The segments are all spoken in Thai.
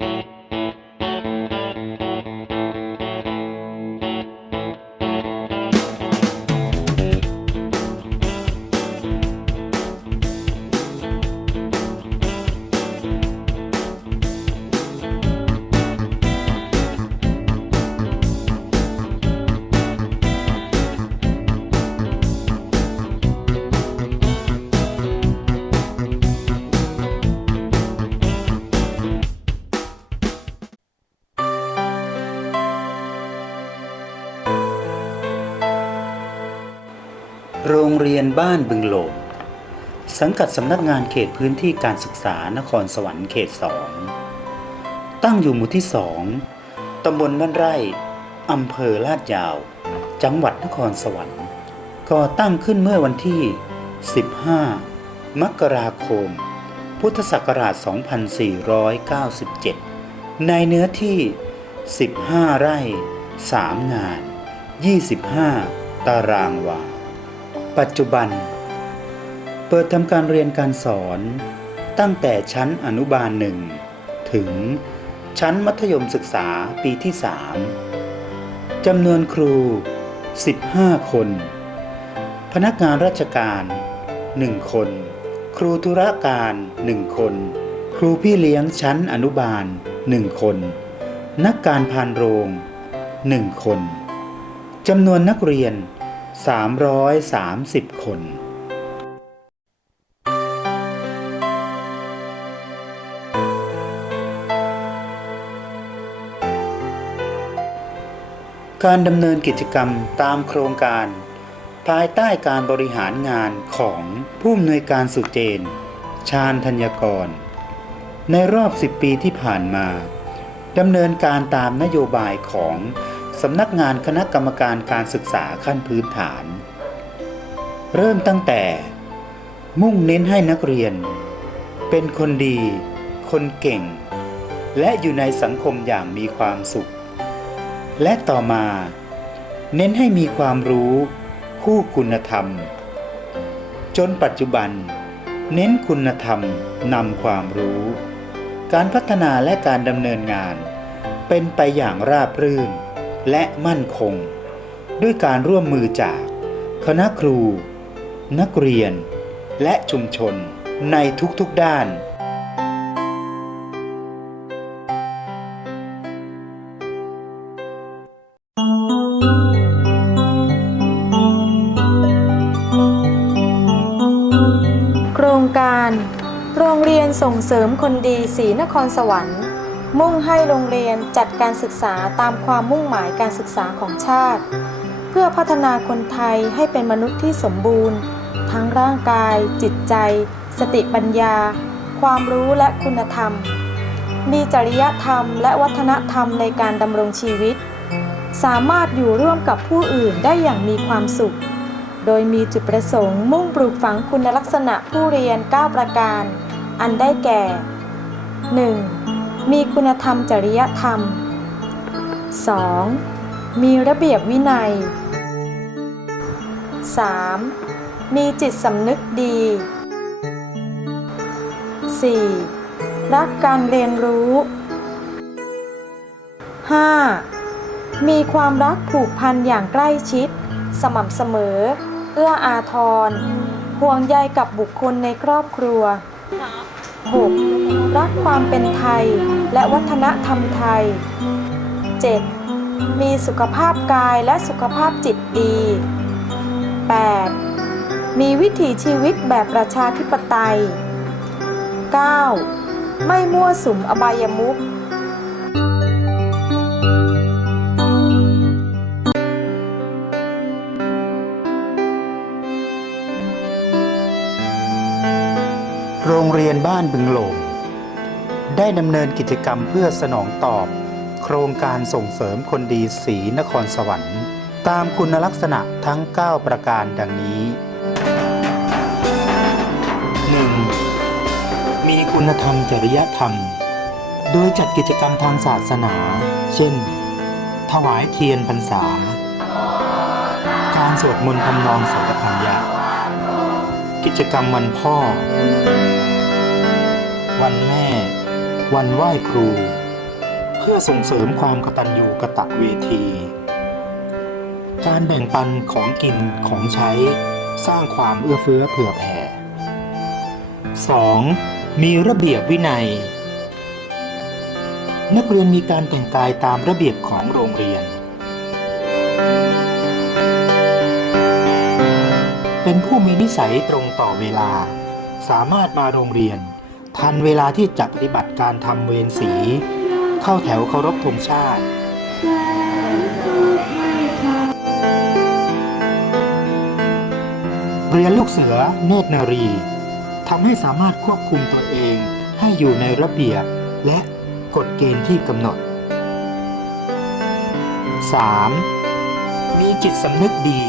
โยนบ้านบึงโหลงสังกัดสำนักงานเขตพื้นที่การศึกษานครสวรรค์เขตสองตั้งอยู่หมู่ที่สองตำบลบ้านไร่อำเภอลาดยาว จังหวัดนครสวรรค์ก่อตั้งขึ้นเมื่อวันที่ 15 มกราคม พุทธศักราช 2497 ในเนื้อที่ 15 ไร่ 3 งาน 25 ตารางวา ปัจจุบัน เปิดทำการเรียนการสอนตั้งแต่ชั้นอนุบาลหนึ่งถึงชั้นมัธยมศึกษาปีที่ 3จำนวนครู 15 คน พนักงานราชการ 1 คน ครูธุรการ 1 คน ครูพี่เลี้ยงชั้นอนุบาล 1 คน นักการพานโรง 1 คนจำนวนนักเรียน 330 คน การดำเนินกิจกรรมตามโครงการ ภายใต้การบริหารงานของผู้อำนวยการสุเจน ชาญธัญกร ในรอบ 10 ปีที่ผ่านมาดำเนินการตามนโยบายของ สำนักงานคณะกรรมการการศึกษาขั้นพื้นฐาน เริ่มตั้งแต่ มุ่งเน้นให้นักเรียน เป็นคนดี คนเก่ง และอยู่ในสังคมอย่างมีความสุข และต่อมา เน้นให้มีความรู้ คู่คุณธรรม จนปัจจุบัน เน้นคุณธรรมนำความรู้ การพัฒนาและการดำเนินงานเป็นไปอย่างราบรื่น และมั่นคง ด้วยการร่วมมือจาก คณะครู นักเรียน และชุมชนในทุกๆด้านโครงการ โรงเรียนส่งเสริมคนดีศรีนครสวรรค์ มุ่งให้โรงเรียนจัดการศึกษาตามความมุ่งหมายการศึกษาของชาติ เพื่อพัฒนาคนไทยให้เป็นมนุษย์ที่สมบูรณ์ ทั้งร่างกาย จิตใจ สติปัญญา ความรู้และคุณธรรม มีจริยธรรมและวัฒนธรรมในการดำรงชีวิต สามารถอยู่ร่วมกับผู้อื่นได้อย่างมีความสุข โดยมีจุดประสงค์มุ่งปลูกฝังคุณลักษณะผู้เรียน 9 ประการ อันได้แก่ 1. มีคุณธรรมจริยธรรม 2. มีระเบียบวินัย 3. มีจิตสำนึกดี 4. รักการเรียนรู้ 5. มีความรักผูกพันอย่างใกล้ชิด สม่ำเสมอ เอื้ออาทรห่วงใยกับบุคคลในครอบครัว 6. รักความเป็นไทยและวัฒนธรรมไทย 7. มีสุขภาพกายและสุขภาพจิตดี 8. มีวิถีชีวิตแบบประชาธิปไตย 9. ไม่มั่วสุมอบายมุขโรงเรียนบ้านบึงโหลง ได้ดำเนินกิจกรรมเพื่อสนองตอบ โครงการส่งเสริมคนดีศรีนครสวรรค์ ตามคุณลักษณะทั้ง 9 ประการดังนี้ 1. มีคุณธรรมจริยธรรม โดยจัดกิจกรรมทางศาสนา เช่น ถวายเทียนพรรษา การสวดมนต์ทำนองสังฆพัญญะกิจกรรมวันพ่อ วันแม่ วันไหว้ครู เพื่อส่งเสริมความกตัญญูกะตะเวที การแบ่งปันของกินของใช้สร้างความเอื้อเฟื้อเผื่อแผ่ 2. มีระเบียบวินัย นักเรียนมีการแต่งกายตามระเบียบของโรงเรียน เป็นผู้มีนิสัยตรงต่อเวลา สามารถมาโรงเรียน ทันเวลาที่จะปฏิบัติการทำเวรสี เข้าแถวเคารพธงชาติเรียนลูกเสือเนตรนารีทำให้สามารถควบคุมตัวเองให้อยู่ในระเบียบและกฎเกณฑ์ที่กำหนด 3. มีจิตสำนึกดี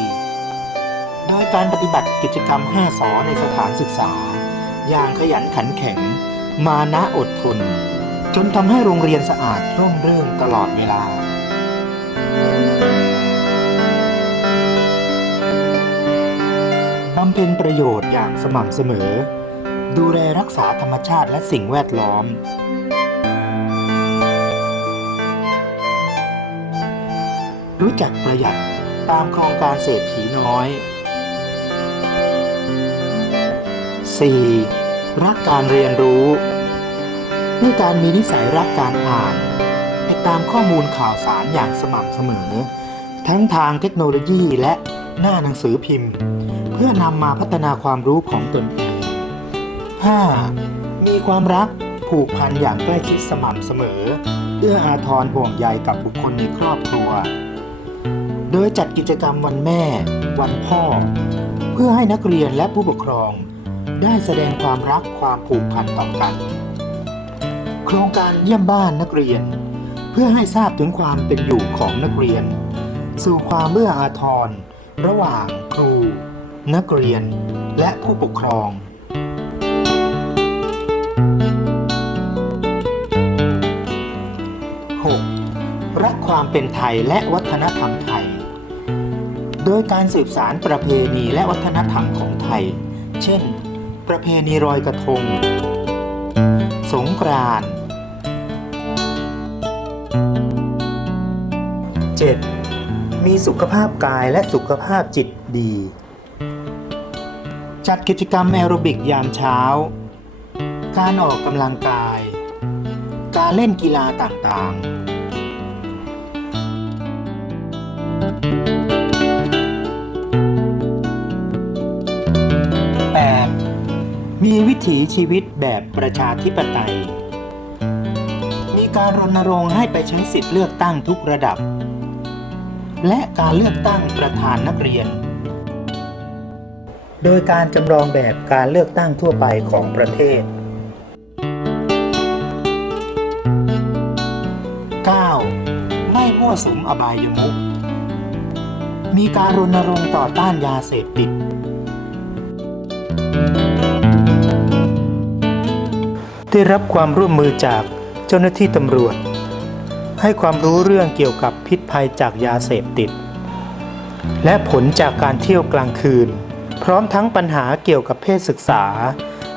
โดยการปฏิบัติกิจกรรม 5สอในสถานศึกษา อย่างขยันขันแข็ง มานะอดทน จนทำให้โรงเรียนสะอาดร่มรื่นตลอดเวลา บำเพ็ญประโยชน์อย่างสม่ำเสมอ ดูแลรักษาธรรมชาติและสิ่งแวดล้อม รู้จักประหยัดตามโครงการเศรษฐีน้อย 4. รักการเรียนรู้ ด้วยการมีนิสัยรักการอ่านติดตามข้อมูลข่าวสารอย่างสม่ำเสมอ ทั้งทางเทคโนโลยีและหน้าหนังสือพิมพ์ เพื่อนำมาพัฒนาความรู้ของตนเอง 5. มีความรักผูกพันอย่างใกล้ชิดสม่ำเสมอ เอื้ออาทรห่วงใยกับบุคคลในครอบครัว โดยจัดกิจกรรมวันแม่ วันพ่อ เพื่อให้นักเรียนและผู้ปกครอง ได้แสดงความรักความผูกพันต่อกัน โครงการเยี่ยมบ้านนักเรียน เพื่อให้ทราบถึงความเป็นอยู่ของนักเรียน สู่ความเอื้ออาทร ระหว่างครู นักเรียน และผู้ปกครองรักความเป็นไทยและวัฒนธรรมไทย โดยการสืบสารประเพณีและวัฒนธรรมของไทย เช่น ประเพณีรอยกระทง สงกรานต์ 7. มีสุขภาพกายและสุขภาพจิตดี จัดกิจกรรมแอโรบิกยามเช้า การออกกำลังกาย การเล่นกีฬาต่างๆ มีวิถีชีวิตแบบประชาธิปไตย มีการรณรงค์ให้ไปใช้สิทธิ์เลือกตั้งทุกระดับ และการเลือกตั้งประธานนักเรียน โดยการจำลองแบบการเลือกตั้งทั่วไปของประเทศ 9. ไม่มั่วสุมอบายมุขมีการรณรงค์ต่อต้านยาเสพติด ได้รับความร่วมมือจากเจ้าหน้าที่ตำรวจ ให้ความรู้เรื่องเกี่ยวกับพิษภัยจากยาเสพติด และผลจากการเที่ยวกลางคืน พร้อมทั้งปัญหาเกี่ยวกับเพศศึกษา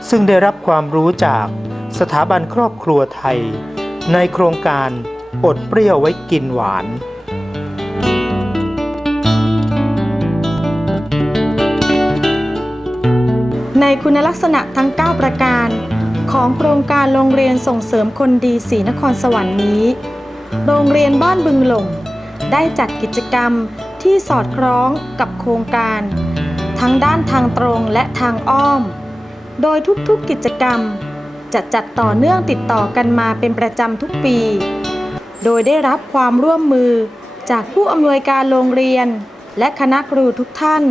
ซึ่งได้รับความรู้จากสถาบันครอบครัวไทย ในโครงการอดเปรี้ยวไว้กินหวานในคุณลักษณะทั้ง 9 ประการ ของโครงการโรงเรียนส่งเสริมคนดีศรีนครสวรรค์นี้ โรงเรียนบ้านบึงหลงได้จัดกิจกรรมที่สอดคล้องกับโครงการ ทั้งด้านทางตรงและทางอ้อม โดยทุกๆกิจกรรมจะจัดต่อเนื่องติดต่อกันมาเป็นประจำทุกปี โดยได้รับความร่วมมือจากผู้อำนวยการโรงเรียน และคณะครูทุกท่าน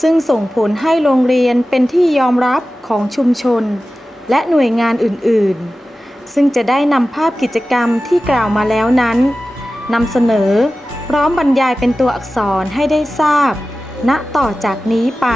ซึ่งส่งผลให้โรงเรียนเป็นที่ยอมรับของชุมชน และหน่วยงานอื่นๆ ซึ่งจะได้นำภาพกิจกรรมที่กล่าวมาแล้วนั้นนำเสนอพร้อมบรรยายเป็นตัวอักษรให้ได้ทราบ ณต่อจากนี้ไป